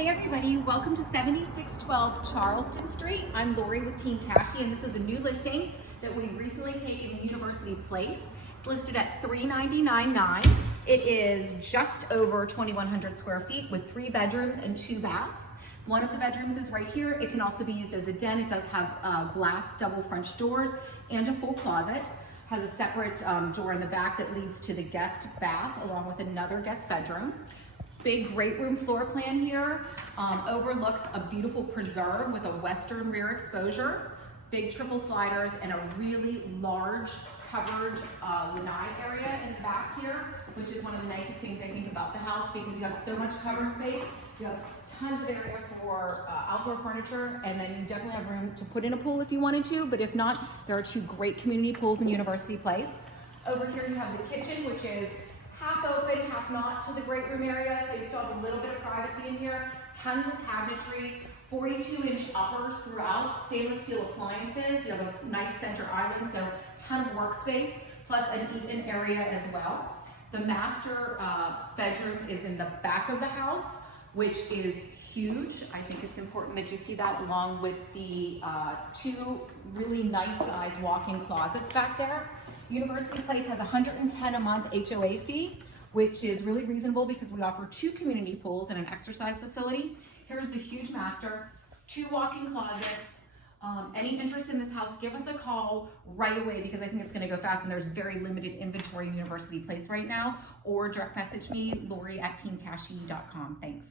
Hey everybody, welcome to 7612 Charleston Street. I'm Lori with Team Cashy, and this is a new listing that we recently taken in University Place. It's listed at $399.9. It is just over 2,100 square feet with 3 bedrooms and 2 baths. One of the bedrooms is right here. It can also be used as a den. It does have glass double French doors and a full closet. Has a separate door in the back that leads to the guest bath along with another guest bedroom. Big great room floor plan here. Overlooks a beautiful preserve with a western rear exposure, big triple sliders, and a really large covered lanai area in the back here, which is one of the nicest things I think about the house because you have so much covered space. You have tons of area for outdoor furniture, and then you definitely have room to put in a pool if you wanted to, but if not, there are 2 great community pools in University Place. Over here you have the kitchen, which is half open, half not to the great room area, so you still have a little bit of privacy in here. Tons of cabinetry, 42-inch uppers throughout, stainless steel appliances. You have a nice center island, so ton of workspace, plus an eat-in area as well. The master bedroom is in the back of the house, which is huge. I think it's important that you see that, along with the 2 really nice sized walk-in closets back there. University Place has $110 a month HOA fee, which is really reasonable because we offer 2 community pools and an exercise facility. Here's the huge master, 2 walk-in closets. Any interest in this house, give us a call right away because I think it's going to go fast and there's very limited inventory in University Place right now, or direct message me, Lori at teamcashy.com. Thanks.